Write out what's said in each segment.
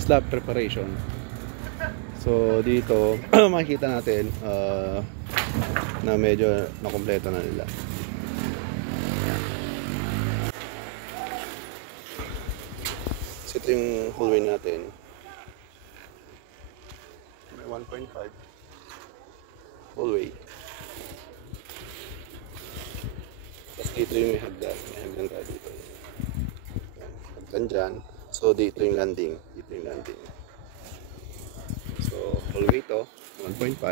slab preparation. So dito makikita natin na medyo nakompleto na nila. So ito yung hallway natin. May 1.5 hallway. Tapos dito yung may hagdan. May hagdan tayo dito. Hagdan dyan. So dito yung landing. Dito yung landing. So hallway to 1.5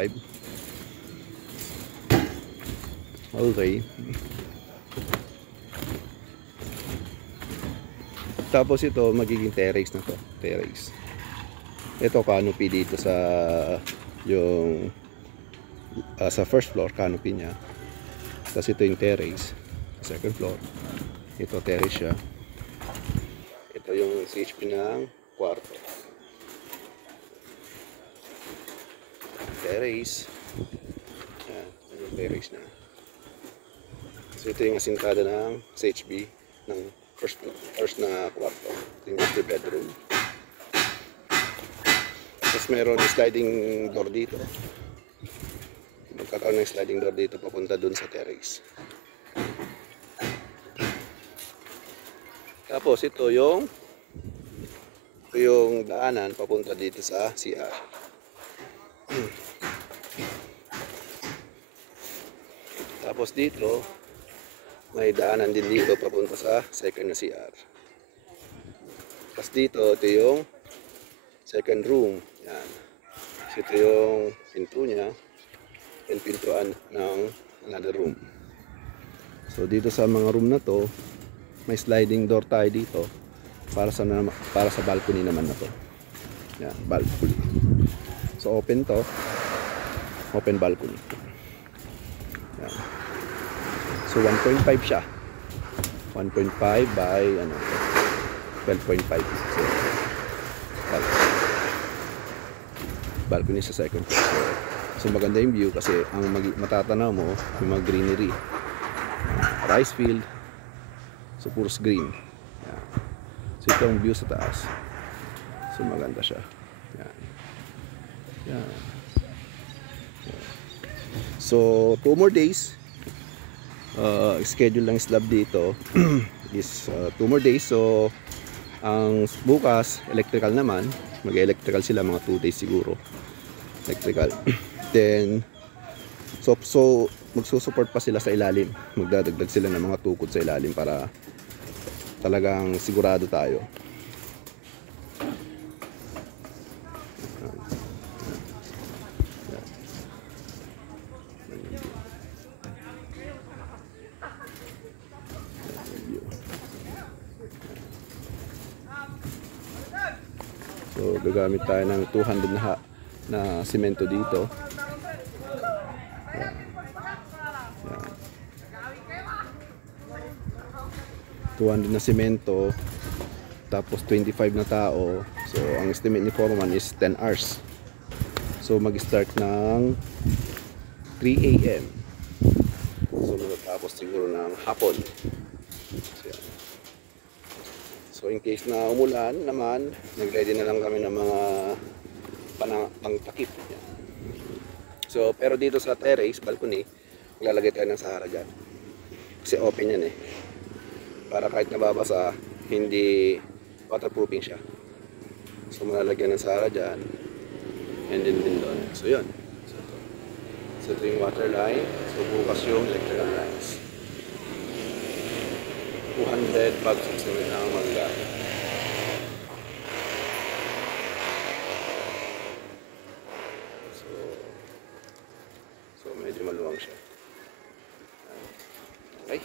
hallway. Tapos ito magiging terrace na to. Terrace. Ito canopy dito sa yung sa first floor, canopy niya. Tapos ito yung terrace, second floor. Ito terrace siya. Ito yung CHP ng kwarto. Terrace. Yan, yung terrace na. So ito yung asintada ng CHP ng first na kwarto. Ito yung master bedroom. Tapos meron sliding door dito. Magkakaroon ng sliding door dito papunta dun sa terrace. Tapos ito yung daanan papunta dito sa CR. Tapos dito may daanan din dito papunta sa second na CR. Tapos dito ito yung second room. Yan. So ito yung pinto niya. And pintuan ng another room. So dito sa mga room na to may sliding door tayo dito para sa balcony naman na to. Yan, balcony. So open to. Open balcony. Yan. So 1.5 siya. 1.5 by 12.5. So balcony sa second floor. So maganda yung view kasi ang matatanaw mo yung mga greenery, rice field, so puros green. Yan. So ito ang view sa taas. So maganda siya. Yan. Yan. Yan. So 2 more days. Schedule lang slab dito is 2 more days. So ang bukas electrical naman, mag-electrical sila mga 2 days siguro. Electrical. Then so magsusupport pa sila sa ilalim. Magdadagdag sila ng mga tukod sa ilalim para talagang sigurado tayo. So gagamit tayo ng 200 na semento dito. Yan. Yan. 200 na semento, tapos 25 na tao. So ang estimate ni foreman is 10 hours. So mag-start ng 3 AM. So matatapos siguro ng hapon. So in case na umulan naman, nag-ready na lang kami ng mga pangtakip. So pero dito sa terrace, balcony, maglalagay tayo ng sahara dyan. Kasi open yan para kahit nababasa, hindi waterproofing siya. So malalagyan ng sahara dyan. And then din doon. So yun. So ito yung water line. So bukas yung electrical lines. 200 bags of cement ang magagamit. So medyo maluwang siya. Okay.